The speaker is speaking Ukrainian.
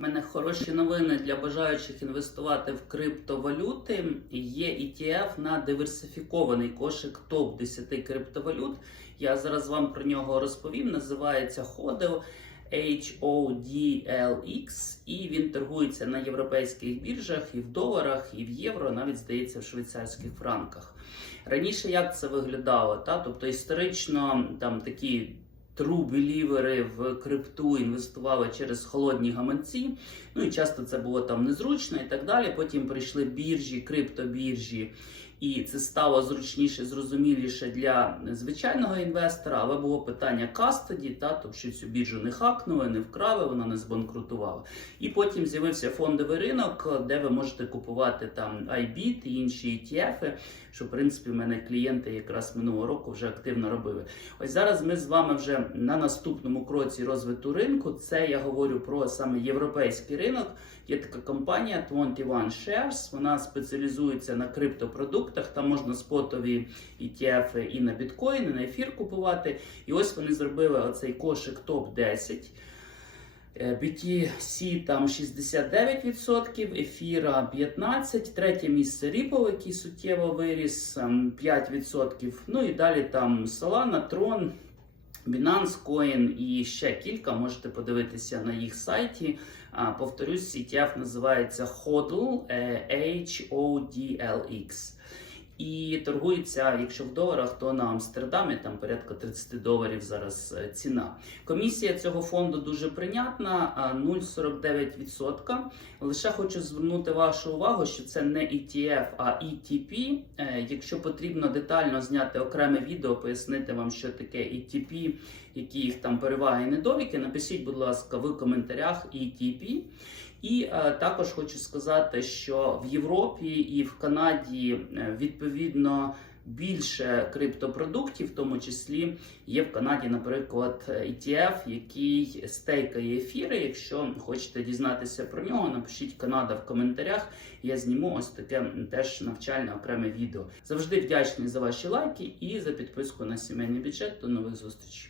У мене хороші новини для бажаючих інвестувати в криптовалюти. Є ETF на диверсифікований кошик топ 10 криптовалют. Я зараз вам про нього розповім. Називається HODL. HODLX, і він торгується на європейських біржах і в доларах, і в євро, навіть здається, в швейцарських франках. Раніше як це виглядало? Та? Тобто історично там такі true білівери в крипту інвестували через холодні гаманці. Ну і часто це було там незручно і так далі. Потім прийшли біржі, криптобіржі. І це стало зручніше, зрозуміліше для звичайного інвестора, але було питання кастоді, та тобто що цю біржу не хакнули, не вкрали, вона не збанкрутувала. І потім з'явився фондовий ринок, де ви можете купувати там iBit і інші ETF, що в принципі в мене клієнти якраз минулого року вже активно робили. Ось зараз ми з вами вже на наступному кроці розвитку ринку. Це я говорю про саме європейський ринок. Є така компанія 21 Shares, Вона спеціалізується на криптопродуктах. Там можна спотові ETF і на біткоін, і на ефір купувати. І ось вони зробили оцей кошик топ 10. Е, BTC там 69%, ефіра 15%, третє місце Ripple, який суттєво виріс, ем, 5%. Ну і далі там Solana, Tron, Binance Coin і ще кілька. Можете подивитися на їх сайті. Повторюсь, ETF називається HODL, HODLX. H-O-D-L-X. І торгується, якщо в доларах, то на Амстердамі там порядка 30 доларів зараз е, ціна. Комісія цього фонду дуже прийнятна, 0,49%. Лише хочу звернути вашу увагу, що це не ETF, а ETP. Е, Якщо потрібно детально зняти окреме відео, пояснити вам, що таке ETP, які їх там переваги і недоліки, напишіть, будь ласка, в коментарях ETP. І е, також хочу сказати, що в Європі і в Канаді е, відповідно більше криптопродуктів, в тому числі є в Канаді, наприклад, ETF, який стейкає ефіри. Якщо хочете дізнатися про нього, напишіть Канада в коментарях. Я зніму ось таке теж навчальне окреме відео. Завжди вдячний за ваші лайки і за підписку на сімейний бюджет. До нових зустрічей.